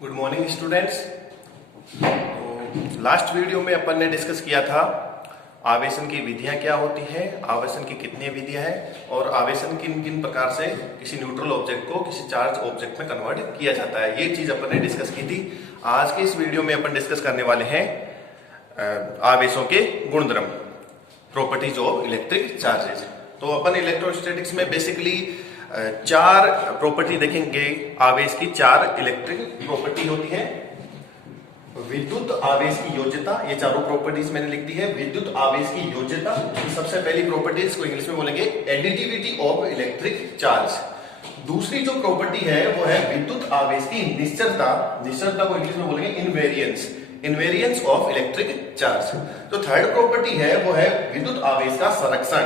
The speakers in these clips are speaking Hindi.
Good morning students. तो लास्ट वीडियो में अपन ने डिस्कस किया था आवेशन की विधियां क्या होती है, आवेशन की कितनी विधियां हैं और आवेशन किन किन प्रकार से किसी न्यूट्रल ऑब्जेक्ट को किसी चार्ज ऑब्जेक्ट में कन्वर्ट किया जाता है। ये चीज अपन ने डिस्कस की थी। आज के इस वीडियो में अपन डिस्कस करने वाले हैं आवेशों के गुणधर्म, प्रॉपर्टीज ऑफ इलेक्ट्रिक चार्जेस। तो अपन इलेक्ट्रोस्टैटिक्स में बेसिकली चार प्रॉपर्टी देखेंगे। आवेश की चार इलेक्ट्रिक प्रॉपर्टी होती है। विद्युत आवेश की योज्यता, ये चारों प्रॉपर्टीज मैंने लिख दी है। विद्युत आवेश की योज्यता, सबसे पहली प्रॉपर्टी, इसको इंग्लिश में बोलेंगे एडिटिविटी ऑफ इलेक्ट्रिक चार्ज। दूसरी जो प्रॉपर्टी है वो है विद्युत आवेश की निश्चलता। निश्चलता को इंग्लिश में बोलेंगे invariance, invariance of electric charge. जो थर्ड प्रॉपर्टी है वो है विद्युत आवेश का संरक्षण,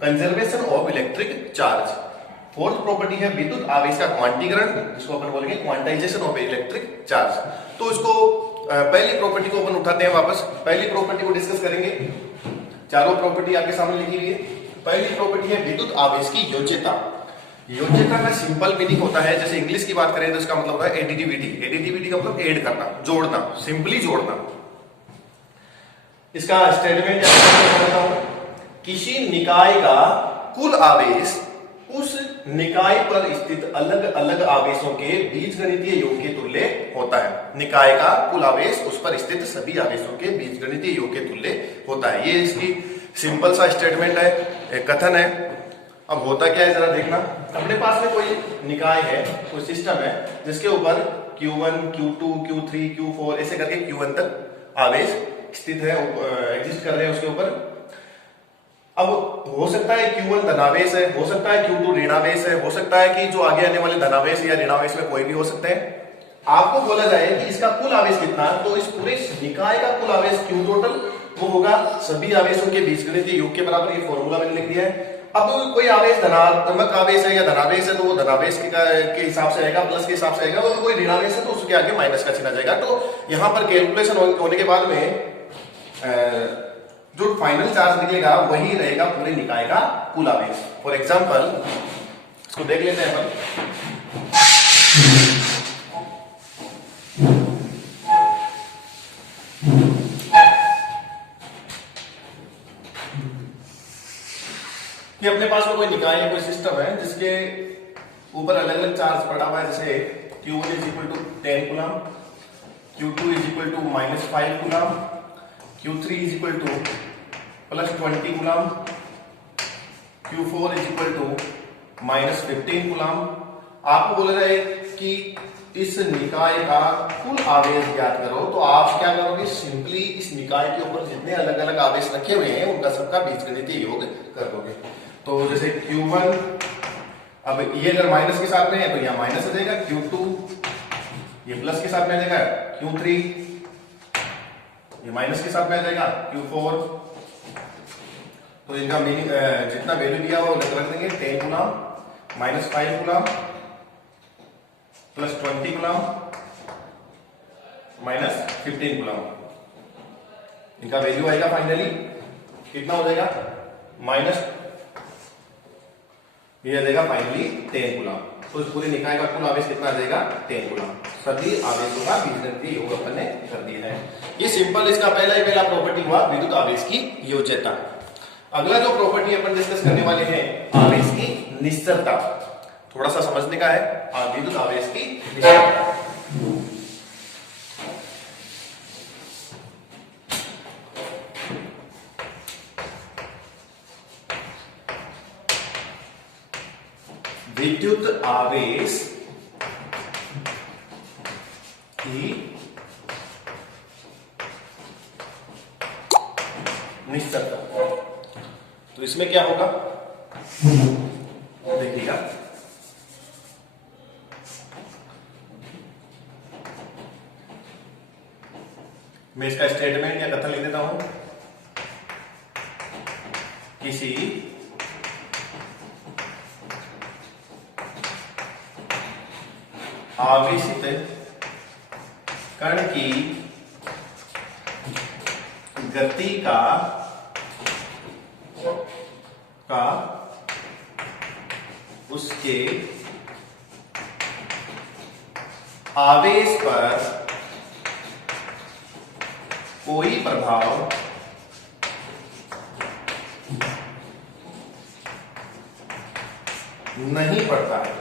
conservation of electric charge. Fourth property है विद्युत आवेश का क्वांटीकरण, जिसको अपन बोलेंगे क्वांटाइजेशन ऑफ इलेक्ट्रिक चार्ज। तो इसको पहली प्रॉपर्टी को अपन उठाते हैं वापस, पहली प्रॉपर्टी को डिस्कस करेंगे। चारों प्रॉपर्टी आपके सामने लिखी हुई है। पहली प्रॉपर्टी है विद्युत आवेश की योज्यता। योज्यता का सिंपल मीनिंग होता है, जैसे इंग्लिश की बात करें तो इसका मतलब होता है एडिटिविटी। एडिटिविटी का मतलब ऐड करना, जोड़ना, सिंपली जोड़ना। इसका स्टेटमेंट बताता हूं, किसी निकाय का कुल आवेश उस निकाय पर स्थित अलग अलग आवेशों के बीजगणितीय योग के तुल्य होता है। निकाय का कुल आवेश उस पर स्थित सभी आवेशों के बीजगणितीय योग के तुल्य होता है। ये इसकी सिंपल सा स्टेटमेंट है, एक कथन है। अब होता क्या है जरा देखना। अपने पास में कोई निकाय है, कोई सिस्टम है जिसके ऊपर Q1, Q2, Q3, Q4 ऐसे करके Q1 तक आवेश स्थित है, एग्जिस्ट कर रहे हैं उसके ऊपर। अब हो सकता है Q1 धनावेश है, हो सकता है Q2 ऋणावेश है, हो सकता है कि जो आगे आने वाले धनावेश या ऋणावेश में कोई भी हो सकते हैं। आपको बोला जाए कि इसका कुल आवेश कितना, तो इस पूरे निकाय का कुल आवेश Q टोटल वो होगा सभी आवेशों के बीजगणितीय योग के बराबर। ये फॉर्मूला मैंने लिख दिया है। अब कोई आवेश धनात्मक आवेश है या धनावेश है तो वो धनावेश के हिसाब से आएगा, प्लस के हिसाब से आएगा। और कोई ऋणावेश है तो उसके आगे माइनस का चिन्ह आ जाएगा। तो यहाँ पर कैलकुलेशन होने के बाद में जो फाइनल चार्ज निकलेगा वही रहेगा पूरे निकाय का कुल आवेश। फॉर एग्जाम्पल इसको देख लेते हैं अपन। कि अपने पास में कोई निकाय है, कोई सिस्टम है जिसके ऊपर अलग अलग चार्ज पड़ा हुआ है। जैसे Q1 is equal to 10 coulomb, Q2 is equal to -5 coulomb, Q3 is equal to +20 coulomb, Q4 is equal to -15 coulomb. आपको बोला जाए कि इस निकाय का कुल आवेश ज्ञात करो, तो आप क्या करोगे, सिंपली इस निकाय के ऊपर जितने अलग अलग आवेश रखे हुए हैं उनका सबका बीजगणितीय योग कर दोगे। तो जैसे Q1, अब ये अगर माइनस के साथ में है तो यहाँ माइनस हो जाएगा, Q2 ये प्लस के साथ में आ जाएगा, Q3 ये माइनस के साथ में आ जाएगा, Q4। तो इनका मीनिंग जितना वैल्यू दिया वो रख देंगे। 10 कूलम, -5 कूलम, +20 कूलम, -15 कूलम। इनका वैल्यू आएगा फाइनली कितना हो जाएगा, ये आ जाएगा फाइनली 10 कूलम। तो इस पूरे निकाय का कुल आवेश कितना आ जाएगा, 10 कूलम। सभी आवेशों का बीजगणितीय योग अपन ने कर दिया है। ये सिंपल इसका पहला प्रॉपर्टी हुआ विद्युत आवेश की योज्यता। अगला जो प्रॉपर्टी अपन डिस्कस करने वाले हैं, आवेश की निश्चलता। थोड़ा सा समझने का है विद्युत आवेश की निश्चलता। विद्युत आवेश की निश्चलता। तो इसमें क्या होगा देखिएगा। मैं इसका स्टेटमेंट या कथन लिख देता हूं। किसी आवेशित कण की गति का उसके आवेश पर कोई प्रभाव नहीं पड़ता है।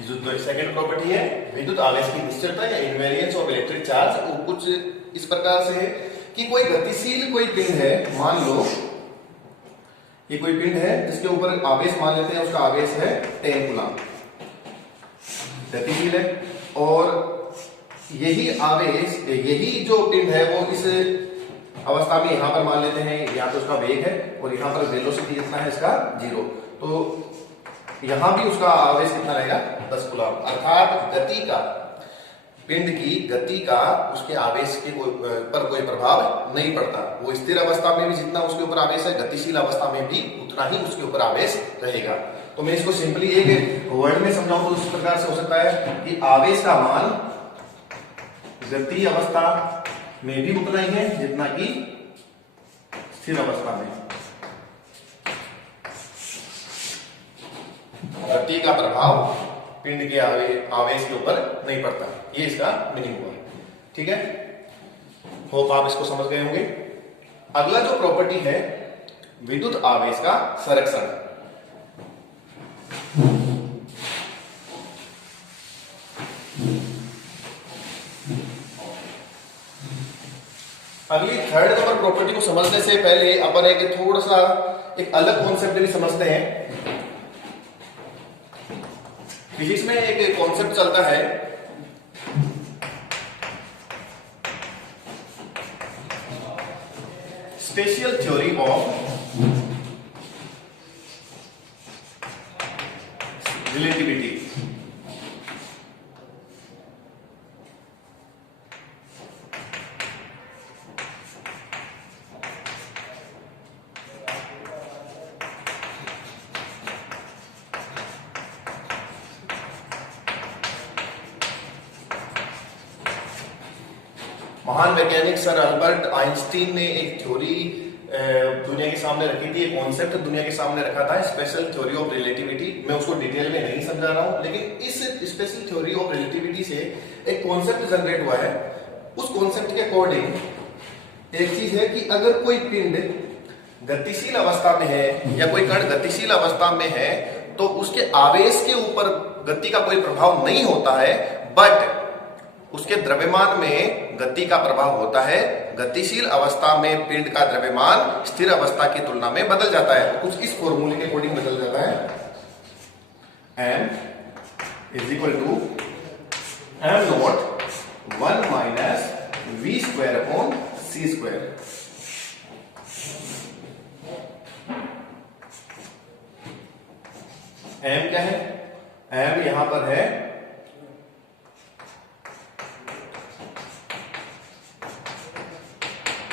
जो सेकंड प्रॉपर्टी है विद्युत आवेश की निश्चलता या इनवेरियंस ऑफ इलेक्ट्रिक चार्ज, वो कुछ इस प्रकार से है कि कोई गतिशील कोई पिंड है, मान लो ये कोई पिंड है जिसके ऊपर आवेश मान लेते हैं, उसका आवेश है 10 कूलम, गतिशील है, और यही आवेश, यही जो पिंड है वो इस अवस्था में यहां पर मान लेते हैं, यहाँ पे उसका वेग है और यहाँ पर वेलोसिटी कितना है इसका 0, तो यहां भी उसका आवेश कितना रहेगा 10 कूलम, अर्थात गति का, पिंड की गति का उसके आवेश के पर कोई प्रभाव नहीं पड़ता। वो स्थिर अवस्था में भी जितना उसके ऊपर आवेश है, गतिशील अवस्था में भी उतना ही उसके ऊपर आवेश रहेगा। तो मैं इसको सिंपली एक वर्ड में समझाऊं तो इस प्रकार से हो सकता है कि आवेश का मान गति अवस्था में भी उतना ही है जितना कि स्थिर अवस्था में। गति का प्रभाव पिंड के आवेश के ऊपर नहीं पड़ता, ये इसका मीनिंग हुआ। ठीक है, होप आप इसको समझ गए होंगे। अगला जो प्रॉपर्टी है विद्युत आवेश का संरक्षण। अगली थर्ड नंबर प्रॉपर्टी को समझने से पहले अपन एक थोड़ा सा एक अलग कॉन्सेप्ट भी समझते हैं। फिजिक्स में एक कॉन्सेप्ट चलता है स्पेशल थ्योरी ऑफ रिलेटिविटी। महान वैज्ञानिक सर अल्बर्ट आइंस्टीन ने एक थ्योरी दुनिया के सामने रखी थी, एक कॉन्सेप्ट दुनिया के सामने रखा था, स्पेशल थ्योरी ऑफ रिलेटिविटी। मैं उसको डिटेल में नहीं समझा रहा हूं, लेकिन इस स्पेशल थ्योरी ऑफ रिलेटिविटी से एक कॉन्सेप्ट जनरेट हुआ है। उस कॉन्सेप्ट के अकॉर्डिंग एक चीज है कि अगर कोई पिंड गतिशील अवस्था में है या कोई कण गतिशील अवस्था में है तो उसके आवेश के ऊपर गति का कोई प्रभाव नहीं होता है, बट उसके द्रव्यमान में गति का प्रभाव होता है। गतिशील अवस्था में पिंड का द्रव्यमान स्थिर अवस्था की तुलना में बदल जाता है, कुछ इस फॉर्मूले के अकॉर्डिंग बदल जाता है। m is equal to m not 1 minus v square upon c square. m क्या है? m यहां पर है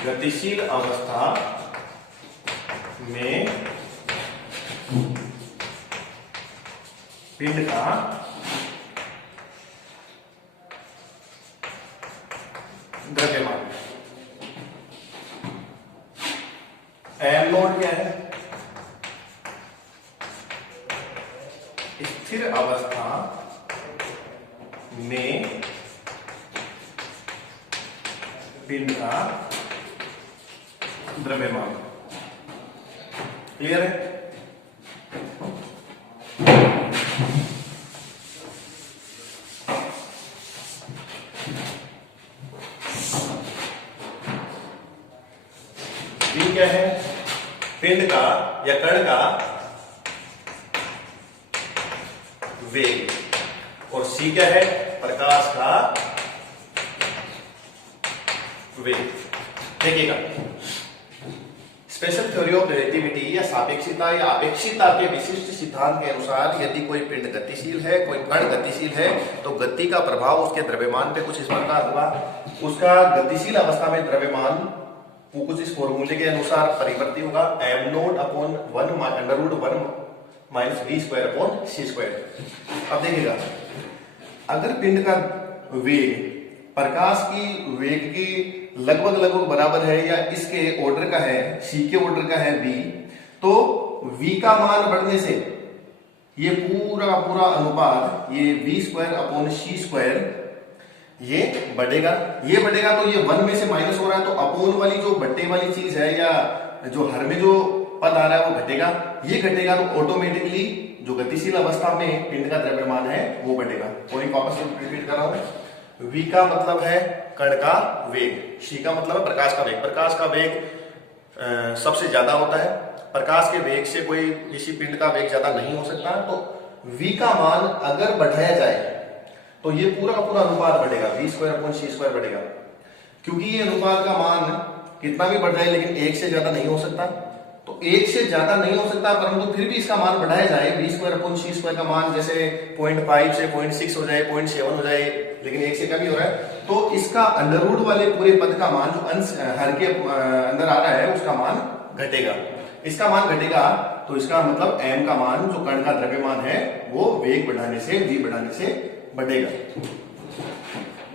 गतिशील अवस्था में पिंड का द्रव्यमान। m नॉट क्या है? स्थिर अवस्था में पिंड का द्रव्यमान। क्लियर है? V क्या है? पिंड का या कण का वेग, और C क्या है? प्रकाश का वेग। देखिएगा, स्पेशल थ्योरी ऑफ रिलेटिविटी या सापेक्षिता या अपेक्षिता के विशिष्ट सिद्धांत के अनुसार यदि कोई पिंड गतिशील है, कोई कण गतिशील है, तो गति का प्रभाव उसके द्रव्यमान पे कुछ इस प्रकार होगा। उसका गतिशील अवस्था में द्रव्यमान वो कुछ इस फॉर्मूले के अनुसार परिवर्तित होगा, m not upon 1 minus v square upon c square. अब देखिएगा, अगर पिंड का वेग प्रकाश की वेग की लगभग बराबर है या इसके ऑर्डर का है, c के ऑर्डर का है v, तो v का मान बढ़ने से ये पूरा का पूरा अनुपात ये v square upon c square ये बढ़ेगा। ये बढ़ेगा तो ये 1 में से माइनस हो रहा है, तो अपोन वाली जो बट्टे वाली चीज है या जो हर में जो पद आ रहा है वो घटेगा। ये घटेगा तो ऑटोमेटिकली जो गतिशील अवस्था में पिंड का द्रव्यमान है वो बढ़ेगा। पॉइंट वापस रिपीट कर रहा हूं। v का मतलब है कण का वेग, c का मतलब है प्रकाश का वेग। प्रकाश का वेग सबसे ज्यादा होता है। प्रकाश के वेग से कोई किसी पिंड का वेग ज्यादा नहीं हो सकता। तो v का मान अगर बढ़ाया जाए तो ये पूरा का पूरा अनुपात बढ़ेगा, v square upon c square बढ़ेगा। क्योंकि ये अनुपात का मान कितना भी बढ़ जाए लेकिन 1 से ज्यादा नहीं हो सकता। तो 1 से ज्यादा नहीं हो सकता, परंतु फिर भी इसका मान बढ़ाया जाए, v square upon c square का मान जैसे 0.5 से 0.6 हो जाए, 0.7 हो जाए, लेकिन 1 से कम ही हो रहा है, तो इसका अंडर रूट वाले पूरे पद का मान जो अंश हर के अंदर आ रहा है उसका मान घटेगा। इसका मान घटेगा तो इसका मतलब m का मान जो कण का द्रव्यमान है वो वेग बढ़ाने से, v बढ़ाने से बढ़ेगा।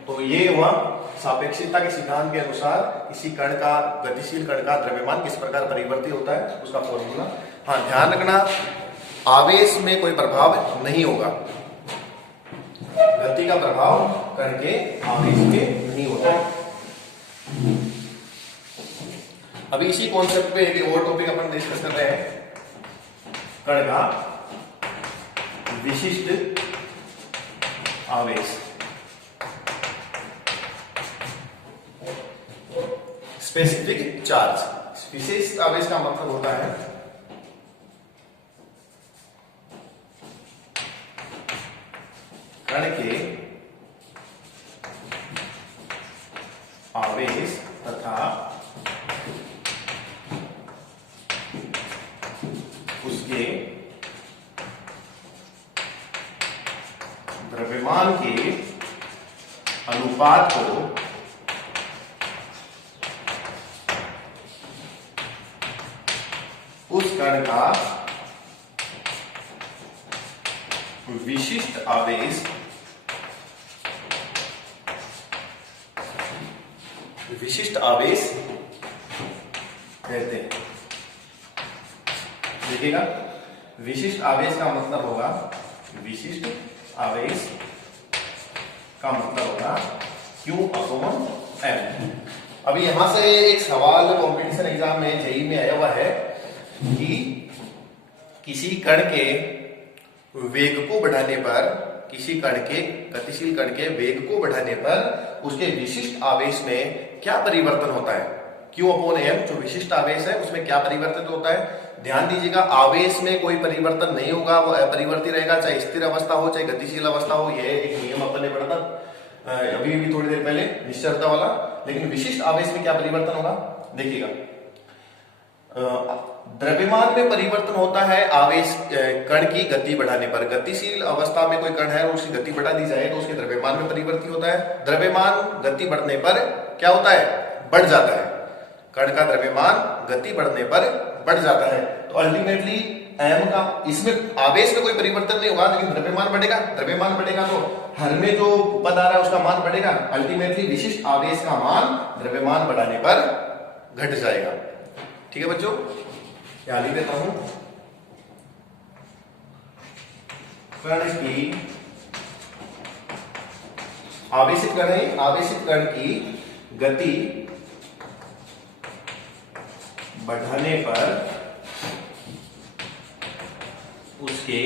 तो ये हुआ सापेक्षिकता के सिद्धांत के अनुसार किसी कण का, गतिशील कण का द्रव्यमान किस प्रकार परिवर्तित होता है उसका फॉर्मूला। हाँ, ध्यान रखना आवेश में कोई प्रभाव नहीं होगा। गति का प्रभाव कण के आवेश में नहीं होता है। अभी इसी कॉन्सेप्ट पे एक और टॉपिक अपन डिस्कस कर रहे हैं, कण का विशिष्ट आवेश। Specific charge. विशेष आवेश का मतलब होता है कण के आवेश तथा उसके द्रव्यमान के अनुपात को उस कण का विशिष्ट आवेश कहते हैं। देखिएगा, विशिष्ट आवेश का मतलब होगा, विशिष्ट आवेश का मतलब होगा Q अपॉन M। अभी यहां से एक सवाल कॉम्पिटिशन एग्जाम में जेईई में आया हुआ है कि किसी कण के वेग को बढ़ाने पर, किसी कण के, गतिशील कण के वेग को बढ़ाने पर उसके विशिष्ट आवेश में क्या परिवर्तन होता है। Q अपॉन M जो विशिष्ट आवेश है उसमें क्या परिवर्तित होता है। ध्यान दीजिएगा, आवेश में कोई परिवर्तन नहीं होगा, वो अपरिवर्तित रहेगा, चाहे स्थिर अवस्था हो चाहे गतिशील अवस्था हो। यह एक नियम अपन ने पढ़ा था अभी भी थोड़ी देर पहले, निश्चलता वाला। लेकिन विशिष्ट आवेश में क्या परिवर्तन होगा, देखिएगा, द्रव्यमान में परिवर्तन होता है आवेश कण की गति बढ़ाने पर। गतिशील अवस्था में कोई कण है और उसकी गति बढ़ा दी जाए तो उसके द्रव्यमान में परिवर्तित होता है। द्रव्यमान गति बढ़ने पर क्या होता है, बढ़ जाता है। कण का द्रव्यमान गति बढ़ने पर बढ़ जाता है। तो अल्टीमेटली m का, इसमें आवेश में कोई परिवर्तन नहीं होगा लेकिन द्रव्यमान बढ़ेगा। द्रव्यमान बढ़ेगा तो हर में जो पद आ रहा है उसका मान बढ़ेगा। अल्टीमेटली विशिष्ट आवेश का मान द्रव्यमान बढ़ाने पर घट जाएगा। ठीक है बच्चों, यहां लिख देता हूं, कण की आवेशित कण है, आवेशित कण की गति बढ़ाने पर उसके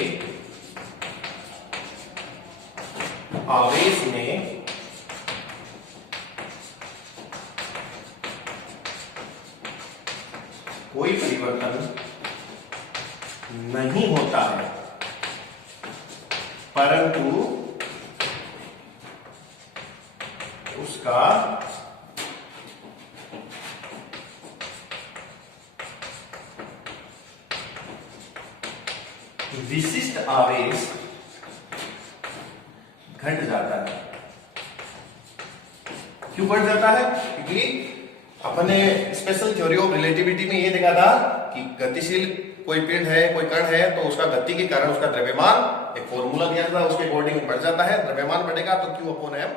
आवेश में कोई परिवर्तन नहीं होता है, परंतु उसका विशिष्ट आवेश घट जाता है। क्यों बढ़ जाता है, क्योंकि अपने स्पेशल थ्योरी ऑफ रिलेटिविटी में ये देखा था कि गतिशील कोई पिंड है, कोई कण है, तो उसका गति के कारण उसका द्रव्यमान, एक फॉर्मूला दिया था उसके अकॉर्डिंग बढ़ जाता है। द्रव्यमान बढ़ेगा तो Q अपॉन M